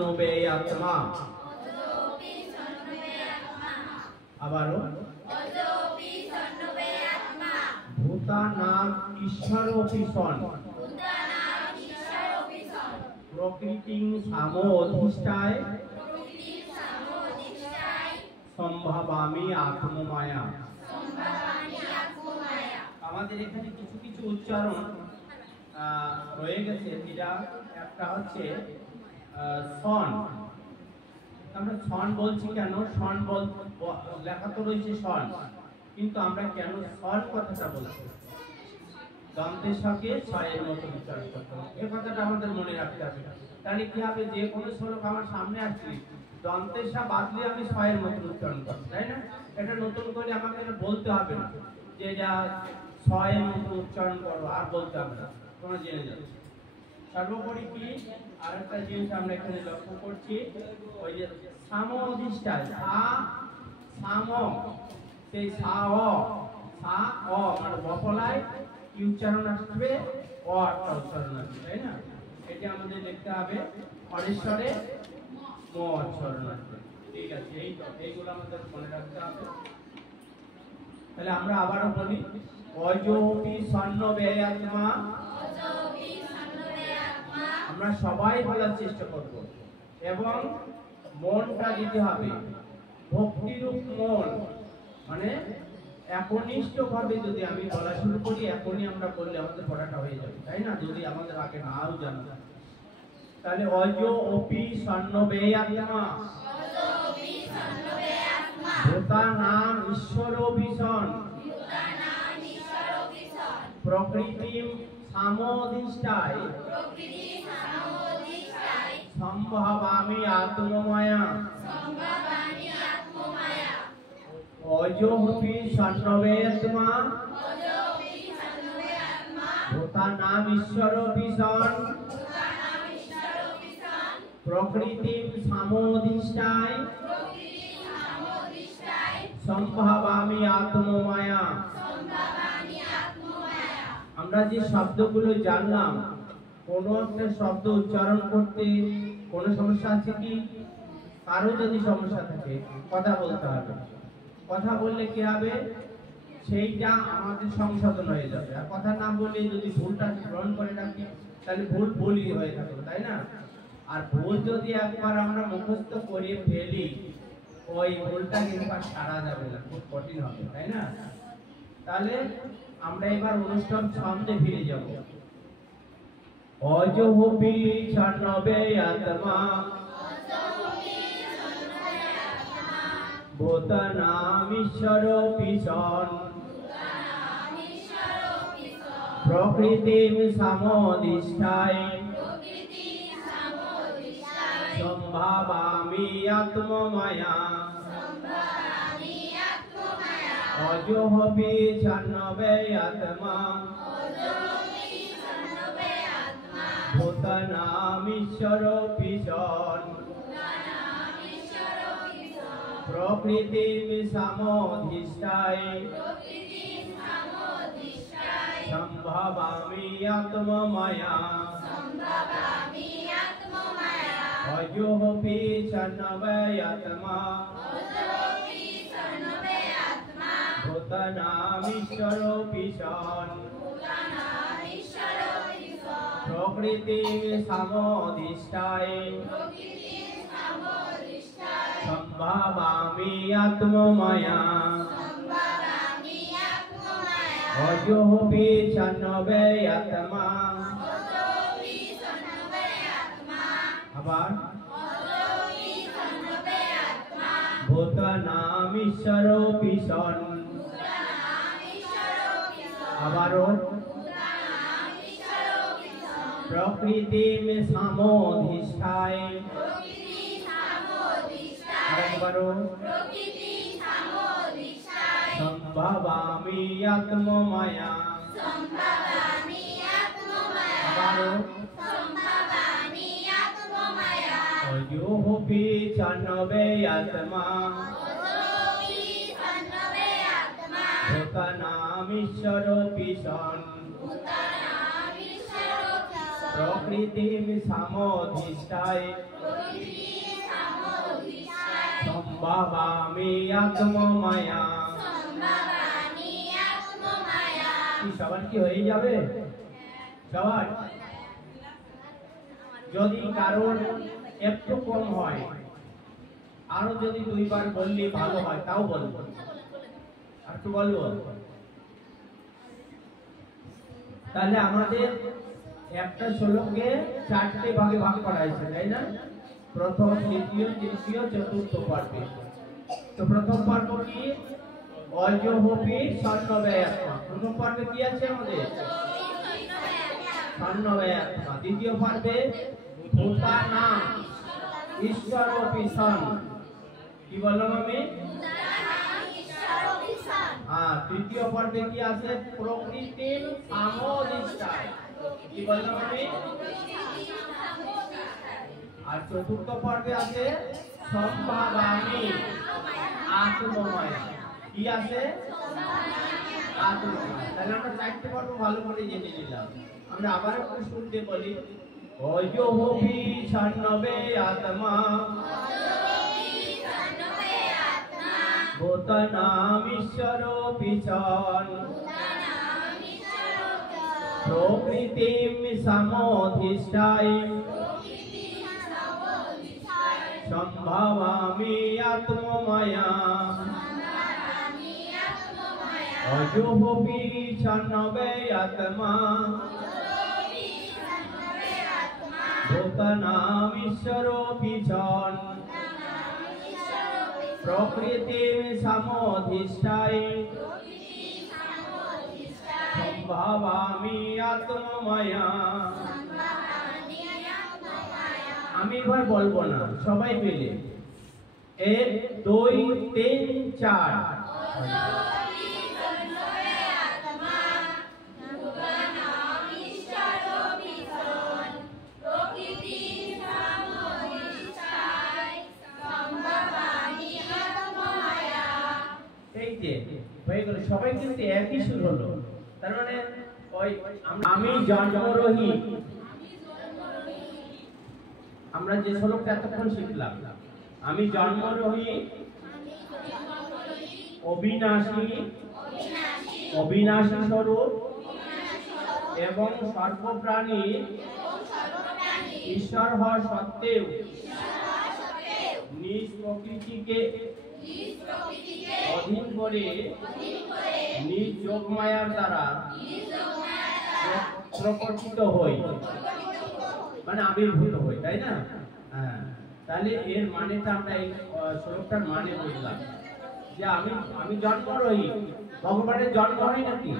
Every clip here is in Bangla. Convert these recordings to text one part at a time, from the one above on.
নবে আত্মা আবারও ভূতানাম ঈশ্বরোপি সন প্রকৃতিং সামোধিষ্ঠায় সম্ভাবামি আত্মমায়া। আমাদের এখানে কিছু কিছু উচ্চারণ রয়ে গেছে, যেটা একটা হচ্ছে সন। আমরা সন বলছি কেন? সন লেখা তো রয়েছে সন, কিন্তু আমরা কেন সন কথাটা বলছি? দন্তের সঙ্গে ছয়ের মতো উচ্চারণ করতে হবে, এই কথাটা আমাদের মনে রাখতে হবে। তাহলে কি হবে, যে কোনো শ্লোক আমার সামনে আসছে দন্তের সা বাদলে আমি ছয়ের মতো উচ্চারণ করছি, তাই না? এটা নতুন করে আমাকে বলতে হবে না যে এটা ছয়ের মতো উচ্চারণ করো, আর বলতে হবে না, তোমরা জেনে যাবে। সর্বোপরি কি আরেকটা জিনিস আমরা এখানে লক্ষ্য করছি, ওই যে সামোধিষ্ঠায় সাম, সেই সা অ মানে বপলায় কি উচ্চারণ আসবে? অ একটা উচ্চারণ আসবে, তাই না? এটা আমাদের দেখতে হবে। অনেশ্বরে ম উচ্চারণ আসবে, ঠিক আছে? এইগুলো আমাদের মনে রাখতে হবে। তাহলে আমরা আবারও বলি, অযোপি সন্নবে আত্মা। আমরা সবাই বলার চেষ্টা করব, এবং মনটা দিতে হবে ভক্তিরূপ মন, মানে একনিষ্ঠ ভাবে যদি আমি বলা শুরু করি, এখনই আমরা বললে আমাদের পড়াটা হয়ে যাবে, তাই না? যদি আমাদের আগে নাও জানা, তাহলে অযোপি সন্নবে আত্মা ভূতানাম ঈশ্বরোপিসন প্রকৃতিম সামোধিষ্ঠায় সম্ভাবামি আত্মমায়া। অযোপি সন্নবে আত্মা ভূতানাম ঈশ্বরোপিসন প্রকৃতিম সামোধিষ্ঠায় সম্ভাবামি আত্মমায়া। আমরা যে শব্দগুলো জানলাম, কোন একটা শব্দ উচ্চারণ করতে কোনো সমস্যা আছে কি? কারো যদি সমস্যা থাকে কথা বলতে হবে। কথা বললে কি হবে? সেইটা আমাদের সংশোধন হয়ে যাবে। আর কথা না বললে যদি ভুলটা গ্রহণ করে রাখি, তাহলে ভুল ভুলই হয়ে থাকবে, তাই না? আর ভুল যদি একবার আমরা মুখস্থ করে ফেলি, ওই ভুলটা কিন্তু আর সারা যাবে না, খুব কঠিন হবে, তাই না? তাহলে আমরা এবার অনুষ্ঠান ছন্দে ফিরে যাব। অযোপি সন্নবে আত্মা ভূতানাম ঈশ্বরোপিসন প্রকৃতিম সামোধিষ্ঠায় সম্ভাবামি আত্মমায়া। অযোপি সন্নবে আত্মা ভূতানাম ঈশ্বরোপিসন প্রকৃতিম সামোধিষ্ঠায় সম্ভাবামি আত্মমায়া। অযোপি সন্নবে আত্মা ভূতানাম ঈশ্বরোপিসন প্রকৃতিম সামোধিষ্ঠায় সম্ভাবামি আত্মমায়া। অযোপি সন্নবে আত্মা আবার ভূতানাম ঈশ্বরোপিসন আবারও প্রকৃতিম সামোধিষ্ঠায় আরেকবারও সম্ভাবামি আত্মমায়া আবারও অযোপি সন্নবে আত্মা ভূতানাম ঈশ্বরোপিসন প্রকৃতিম সমধিষ্ঠায় সম্ভাবামি আত্মমায়া। সবার কি হয়ে যাবে? সবার যদি কারোর একটু কম হয়, আরো যদি দুইবার বললে ভালো হয়, তাও বলবো। আর একটু বলবো। তাহলে আমাদের একটা শ্লোকে 4টে ভাগে ভাগ করা হয়েছে, তাই না? প্রথম, দ্বিতীয়, তৃতীয়, চতুর্থ পর্বে। তো প্রথম পর্ব কি? অজহপি স্বর্ণব্যয়াত্মা। প্রথম পর্বে কি আছে আমাদের? স্বর্ণব্যয়াত্মা। দ্বিতীয় পর্বে ভূতানাম ঈশ্বরোপি সন। কি বললাম আমি? তৃতীয় পর্বে কি আছে? প্রকৃতির সমধিষ্ঠায়। কি বললাম আমি? আর চতুর্থ পর্বে আছে সম্ভাবামি আত্মমায়া। কি আছে? আত্মমায়া। তাহলে আমরা 4টে পর্ব ভালো করে জেনে নিলাম। আমরা আবার একটু শুনতে বলি। অজহপি স্বর্ণবে আত্মা ভূতানাম ঈশ্বরোপি সন প্রকৃতিম সমধিষ্ঠায় সম্ভাবামি আত্মমায়া। অজহপি স্বর্ণবে আত্মা ভূতানাম ঈশ্বরোপি সন প্রকৃতিম সমধিষ্ঠায় সম্ভাবামি আত্মমায়া। আমি এবার বলবো না, সবাই মিলে 1 2 3 4। হয়ে গেল। সবাই কিন্তু একই সুর হলো। তার মানে ওই আমি জন্মরহি, আমরা যে শ্লোকটা এতক্ষণ শিখলাম, আমি জন্মরহি অবিনাশী অবিনাশী স্বরূপ এবং সর্বপ্রাণী ঈশ্বর হওয়া সত্ত্বেও নিজ প্রকৃতিকে অধীন করে নিজ যোগমায়ার দ্বারা প্রকটিত হই, মানে আবির্ভূত হই, তাই না? হ্যাঁ, তাহলে এর মানেটা আমরা এই শ্লোকটার মানে বুঝলাম যে আমি জন্ম রহি। ভগবানের জন্ম হয় নাকি?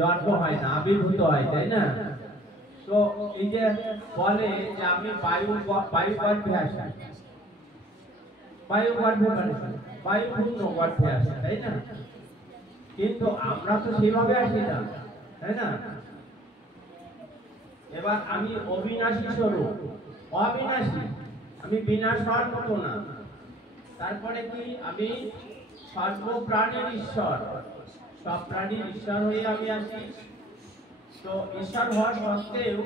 জন্ম হয় না, আবির্ভূত হয়, তাই না? তো এই যে বলে যে আমি বায়ু গর্ভে আসি, বায়ু গর্ভে মানে বায়ু পূর্ণ গর্ভে আসে, তাই না? কিন্তু আমরা তো সেভাবে আসি না, তাই না? এবার আমি অবিনাশী স্বরূপ, অবিনাশী, আমি বিনাশ হওয়ার মতো না। তারপরে কি? আমি সর্বপ্রাণীর ঈশ্বর, সব প্রাণীর ঈশ্বর হয়ে আমি আসি। তো ঈশ্বর হওয়া সত্ত্বেও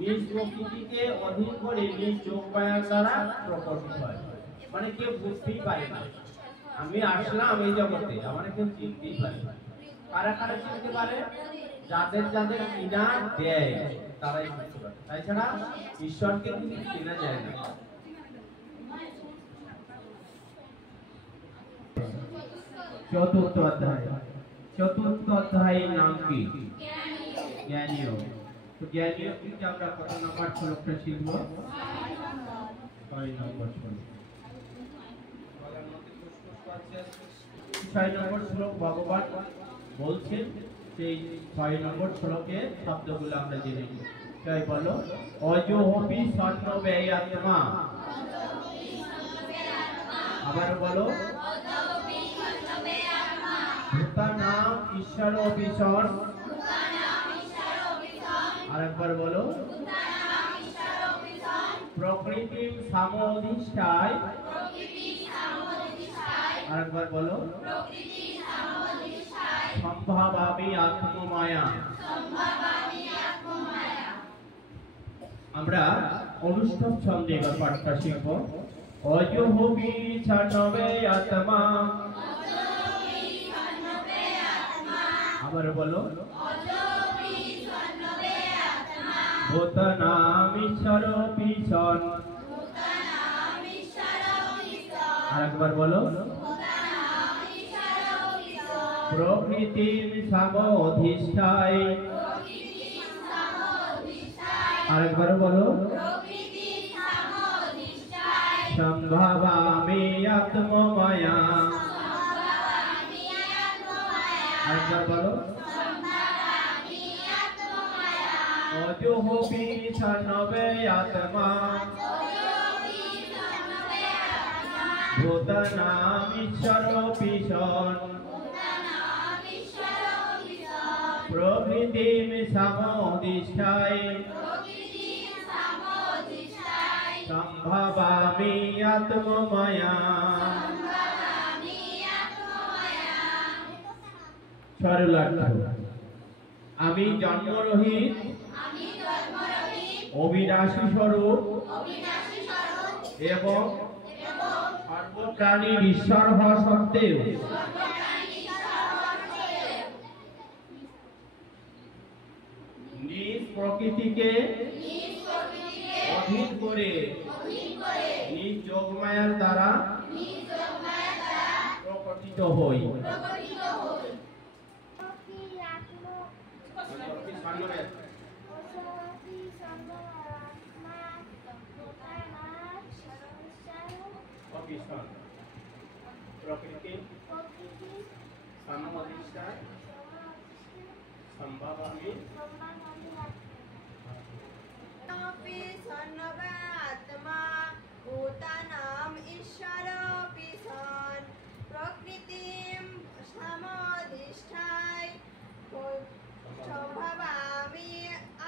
নিজ প্রকৃতিকে অধীন করে নিজ যোগমায়ার দ্বারা প্রকটিত হয়, মানে কেউ বুঝতেই পারে না আমি আসলাম এই জগতে, আমার কেউ চিনতেই পারে না। কারা কারা চিনতে পারে? যাদের যাদের কিনা দেয় তারাই বুঝতে পারে, তাছাড়া ঈশ্বরকে কিন্তু চেনা যায় না। চতুর্থ অধ্যায়। চতুর্থ অধ্যায়ের নাম কি? জ্ঞানীয়। তো জ্ঞানীয় থেকে আমরা কত নম্বর শ্লোকটা শিখব? 6 নম্বর শ্লোক। 6 নম্বর শ্লোক ভগবান বলছেন, সেই 6 নম্বর শ্লোকের শব্দগুলো আমরা জেনে নিই। তাই বলো, অজহপি স্বর্ণব্যয়াত্মা। আবার বলো, ভূতানাম ঈশ্বরোপি সন। আরেকবার বলো, প্রকৃতিম সমধিষ্ঠায়। আরেকবার বলো, সম্ভাবামি আত্মমায়া। আমরা অনুষ্ঠব ছন্দে এবার পাঠটা শিখব। অজো হবি ছানবে আত্মা, আবার বলো ভূতনাম ঈশ্বর পিছন, আরেকবার বলো প্রকৃতির সামধিষ্ঠায়, আরেকবার বলো সম্ভাবামি আত্মমায়া, আরেকবার বলো অজোহবি ছানবে আত্মা, ভূতনাম ঈশ্বর পিছন, প্রকৃতিম সামধিষ্ঠায় সম্ভাবামি আত্মমায়া। সরলার্থ আমি জন্মরহিত অবিনাশী স্বরূপ এবং সর্বপ্রাণীর ঈশ্বর হওয়া সত্ত্বেও নিজ প্রকৃতিকে অধীন করে নিজ যোগমায়ার দ্বারা প্রকটিত হই। প্রকৃতি সমধিষ্ঠায় সম্ভাবামি আত্মা ভূতানাম ঈশ্বর পিছন প্রকৃতিম সমধিষ্ঠায় সম্ভাবামি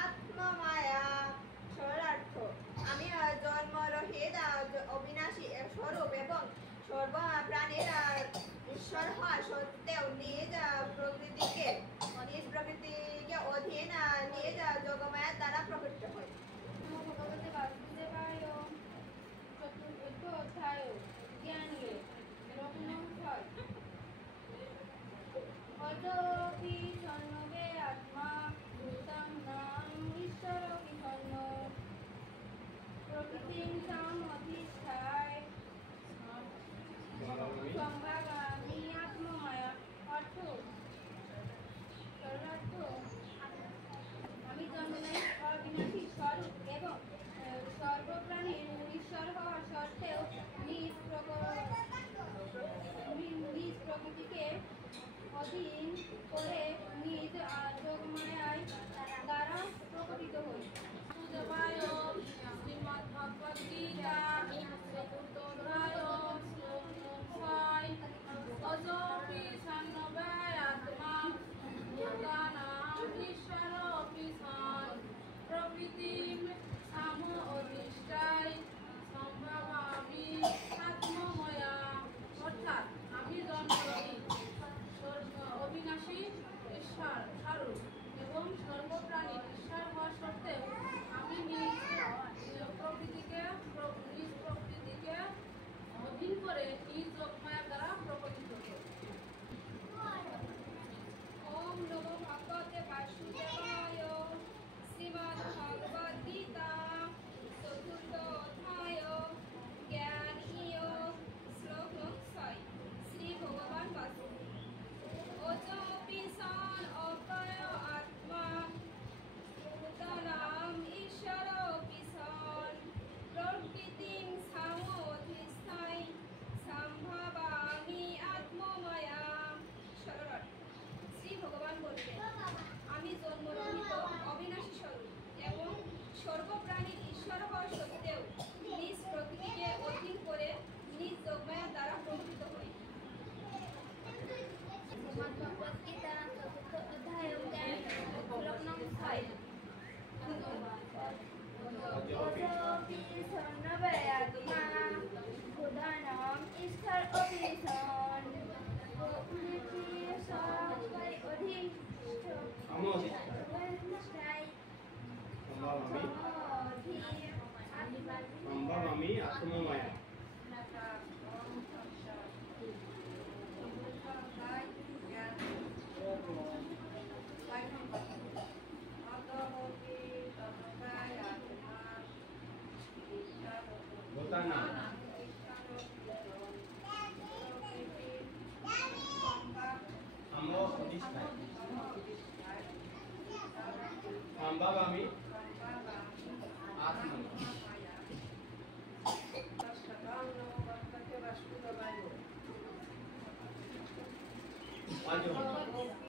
আত্মমায়া। সরলার্থ আমি জন্মরহিত অবিনাশী স্বরূপ এবং সর্বপ্রাণীর ঈশ্বর হওয়া সত্ত্বেও নিজ প্রকৃতিকে অধীন নিজ যোগমায়ার দ্বারা প্রকটিত হয়। ভগবতে বাসুদেবায় চতুর্থ অধ্যায় জ্ঞানীয় রত্নম ছয়। অজপি সন্নবে আত্মা ভূতাং নাম ঈশ্বর বিপন্ন প্রকৃতিং সমধিষ্ঠায় সম্ভাবামি আত্মমায়া। অর্থ সর্বার্থ আমি জন্মরহিত অবিনাশী স্বরূপ এবং আত্মমায়া গোতানা আম্ব অধিষ্ঠায় সম্ভাবামি আত্ম আজ